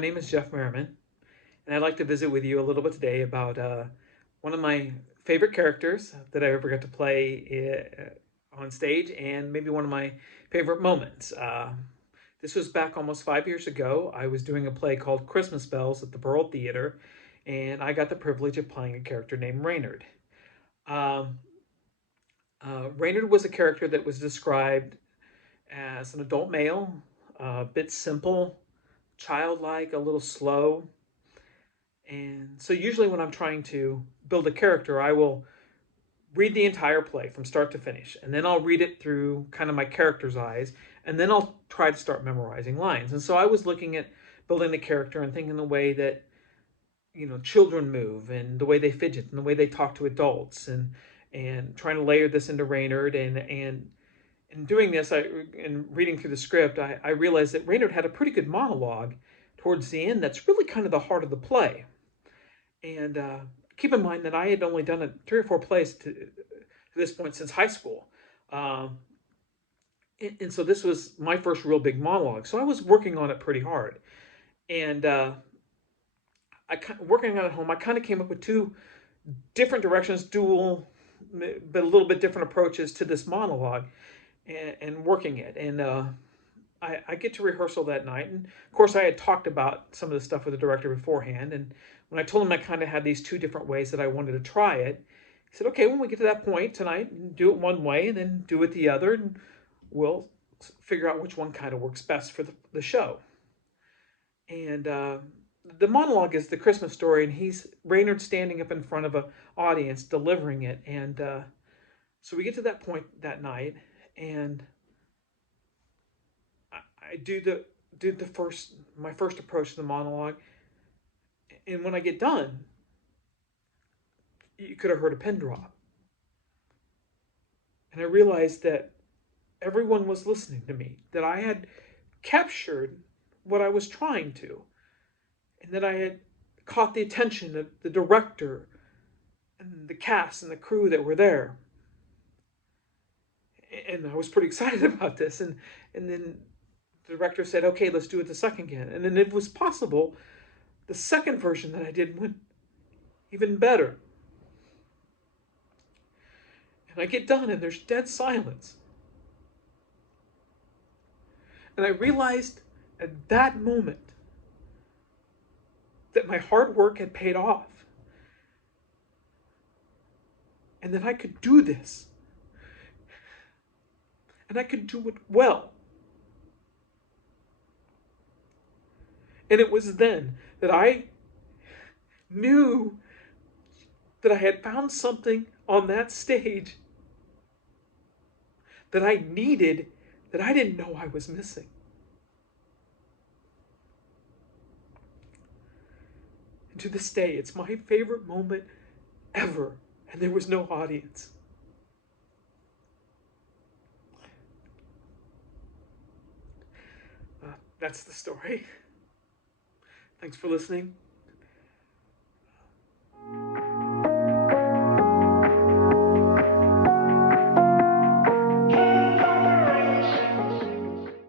name is Jeff Merriman, and I'd like to visit with you a little bit today about one of my favorite characters that I ever got to play on stage, and maybe one of my favorite moments. This was back almost 5 years ago. I was doing a play called Christmas Bells at the Borough Theater, and I got the privilege of playing a character named Reynard. Um, Reynard was a character that was described as an adult male, a bit simple, childlike, a little slow. And so usually when I'm trying to build a character, I will read the entire play from start to finish, and then I'll read it through kind of my character's eyes, and then I'll try to start memorizing lines. And so I was looking at building the character and thinking the way that children move, and the way they fidget, and the way they talk to adults, and trying to layer this into Reynard. And in doing this, in reading through the script, I realized that Reynard had a pretty good monologue towards the end that's really kind of the heart of the play. And keep in mind that I had only done 3 or 4 plays to this point since high school. And so this was my first real big monologue. So I was working on it pretty hard. And working on it at home, I kind of came up with 2 different directions, dual, but a little bit different approaches to this monologue and working it. And I get to rehearsal that night. And of course, I had talked about some of the stuff with the director beforehand. And when I told him I kind of had these 2 different ways that I wanted to try it, he said, okay, when we get to that point tonight, do it one way and then do it the other, and we'll figure out which one kind of works best for the show. And the monologue is the Christmas story, and he's Reynard standing up in front of an audience delivering it. And so we get to that point that night, and I do my first approach to the monologue. And when I get done, you could have heard a pin drop. And I realized that everyone was listening to me, that I had captured what I was trying to, and that I had caught the attention of the director and the cast and the crew that were there. And I was pretty excited about this. And then the director said, okay, let's do it the second again. And then it was possible the second version that I did went even better. And I get done and there's dead silence. And I realized at that moment that my hard work had paid off. And that I could do this. And I could do it well. And it was then that I knew that I had found something on that stage that I needed, that I didn't know I was missing. And to this day, it's my favorite moment ever, and there was no audience. That's the story. Thanks for listening.